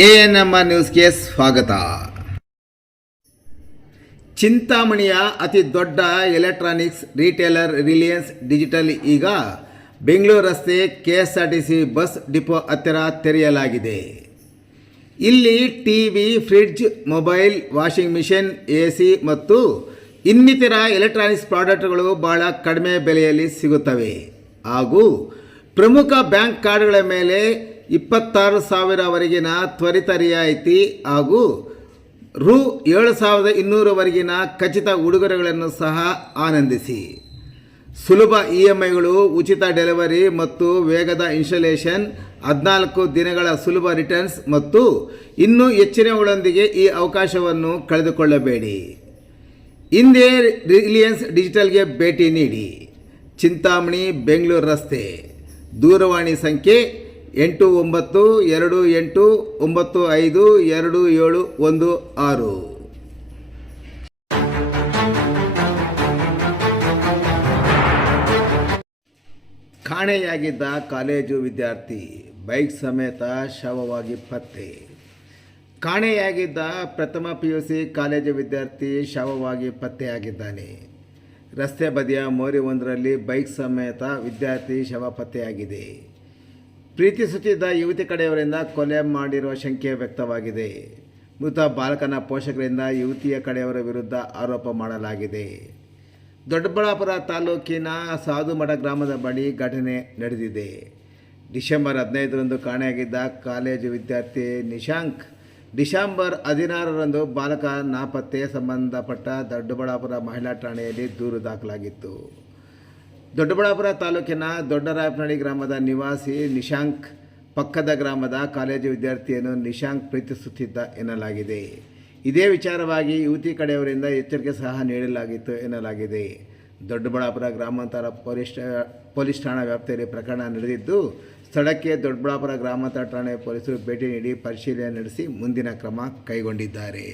A N M R ನ್ಯೂಸ್ಗೆ ಸ್ವಾಗತ. ಚಿಂತಾಮಣಿಯ ಅತಿ ದೊಡ್ಡ ಎಲೆಕ್ಟ್ರಾನಿಕ್ಸ್ ರಿಟೇಲರ್ ರಿಲಯನ್ಸ್ ಡಿಜಿಟಲ್ ಈಗ ಬೆಂಗಳೂರು ರಸ್ತೆ K S R T C bus depot ಹತ್ತಿರ ತೆರೆಯಲಾಗಿದೆ. ಇಲ್ಲಿ T V fridge, mobile, washing machine, A C ಮತ್ತು ಇನ್ನಿತರ ಎಲೆಕ್ಟ್ರಾನಿಕ್ಸ್ ಪ್ರಾಡಕ್ಟ್ಗಳು ಬಹಳ ಕಡಿಮೆ ಬೆಲೆಯಲ್ಲಿ ಸಿಗುತ್ತವೆ. ಹಾಗೂ ಪ್ರಮುಖ ಬ್ಯಾಂಕ್ ಕಾರ್ಡ್ಗಳ ಮೇಲೆ ಇಪ್ಪತ್ತಾರು ಸಾವಿರವರೆಗಿನ ತ್ವರಿತ ರಿಯಾಯಿತಿ ಹಾಗೂ ರು ಏಳು ಸಾವಿರದ ಇನ್ನೂರವರೆಗಿನ ಖಚಿತ ಉಡುಗೊರೆಗಳನ್ನು ಸಹ ಆನಂದಿಸಿ. ಸುಲಭ ಇ ಎಂ ಐಗಳು ಉಚಿತ ಡೆಲಿವರಿ ಮತ್ತು ವೇಗದ ಇನ್ಸ್ಟಾಲೇಷನ್, ಹದಿನಾಲ್ಕು ದಿನಗಳ ಸುಲಭ ರಿಟರ್ನ್ಸ್ ಮತ್ತು ಇನ್ನೂ ಹೆಚ್ಚಿನವುಗಳೊಂದಿಗೆ ಈ ಅವಕಾಶವನ್ನು ಕಳೆದುಕೊಳ್ಳಬೇಡಿ. ಹಿಂದೆ ರಿಲಿಯನ್ಸ್ ಡಿಜಿಟಲ್ಗೆ ಭೇಟಿ ನೀಡಿ. ಚಿಂತಾಮಣಿ, ಬೆಂಗಳೂರು ರಸ್ತೆ. ದೂರವಾಣಿ ಸಂಖ್ಯೆ ಎಂಟು ಒಂಬತ್ತು, ಎರಡು ಎಂಟು, ಒಂಬತ್ತು ಐದು, ಎರಡು ಏಳು, ಒಂದು ಆರು. ಕಾಣೆಯಾಗಿದ್ದ ಕಾಲೇಜು ವಿದ್ಯಾರ್ಥಿ, ಬೈಕ್ ಸಮೇತ ಶವವಾಗಿ ಪತ್ತೆ. ಕಾಣೆಯಾಗಿದ್ದ ಪ್ರಥಮ ಪಿ ಯು ಸಿ ಕಾಲೇಜು ವಿದ್ಯಾರ್ಥಿ ಶವವಾಗಿ ಪತ್ತೆಯಾಗಿದ್ದಾನೆ. ರಸ್ತೆ ಬದಿಯ ಮೋರಿ ಒಂದರಲ್ಲಿ ಬೈಕ್ ಸಮೇತ ವಿದ್ಯಾರ್ಥಿ ಶವ ಪತ್ತೆಯಾಗಿದೆ. ಪ್ರೀತಿಸುತ್ತಿದ್ದ ಯುವತಿ ಕಡೆಯವರಿಂದ ಕೊಲೆ ಮಾಡಿರುವ ಶಂಕೆ ವ್ಯಕ್ತವಾಗಿದೆ. ಮೃತ ಬಾಲಕನ ಪೋಷಕರಿಂದ ಯುವತಿಯ ಕಡೆಯವರ ವಿರುದ್ಧ ಆರೋಪ ಮಾಡಲಾಗಿದೆ. ದೊಡ್ಡಬಳ್ಳಾಪುರ ತಾಲೂಕಿನ ಸಾಧುಮಠ ಗ್ರಾಮದ ಬಳಿ ಘಟನೆ ನಡೆದಿದೆ. ಡಿಸೆಂಬರ್ ಹದಿನೈದರಂದು ಕಾಣೆಯಾಗಿದ್ದ ಕಾಲೇಜು ವಿದ್ಯಾರ್ಥಿ ನಿಶಾಂಕ್, ಡಿಸೆಂಬರ್ ಹದಿನಾರರಂದು ಬಾಲಕ ನಾಪತ್ತೆ ಸಂಬಂಧಪಟ್ಟ ದೊಡ್ಡಬಳ್ಳಾಪುರ ಮಹಿಳಾ ಠಾಣೆಯಲ್ಲಿ ದೂರು ದಾಖಲಾಗಿತ್ತು. ದೊಡ್ಡಬಳ್ಳಾಪುರ ತಾಲೂಕಿನ ದೊಡ್ಡರಾಯಪನಹಳ್ಳಿ ಗ್ರಾಮದ ನಿವಾಸಿ ನಿಶಾಂಕ್ ಪಕ್ಕದ ಗ್ರಾಮದ ಕಾಲೇಜು ವಿದ್ಯಾರ್ಥಿಯನ್ನು ನಿಶಾಂಕ್ ಪ್ರೀತಿಸುತ್ತಿದ್ದ ಎನ್ನಲಾಗಿದೆ. ಇದೇ ವಿಚಾರವಾಗಿ ಯುವತಿ ಕಡೆಯವರಿಂದ ಎಚ್ಚರಿಕೆ ಸಹ ನೀಡಲಾಗಿತ್ತು ಎನ್ನಲಾಗಿದೆ. ದೊಡ್ಡಬಳ್ಳಾಪುರ ಗ್ರಾಮಾಂತರ ಪೊಲೀಸ್ ಪೊಲೀಸ್ ಠಾಣಾ ವ್ಯಾಪ್ತಿಯಲ್ಲಿ ಪ್ರಕರಣ ನಡೆದಿದ್ದು, ಸ್ಥಳಕ್ಕೆ ದೊಡ್ಡಬಳ್ಳಾಪುರ ಗ್ರಾಮಾಂತರ ಠಾಣೆ ಪೊಲೀಸರು ಭೇಟಿ ನೀಡಿ ಪರಿಶೀಲನೆ ನಡೆಸಿ ಮುಂದಿನ ಕ್ರಮ ಕೈಗೊಂಡಿದ್ದಾರೆ.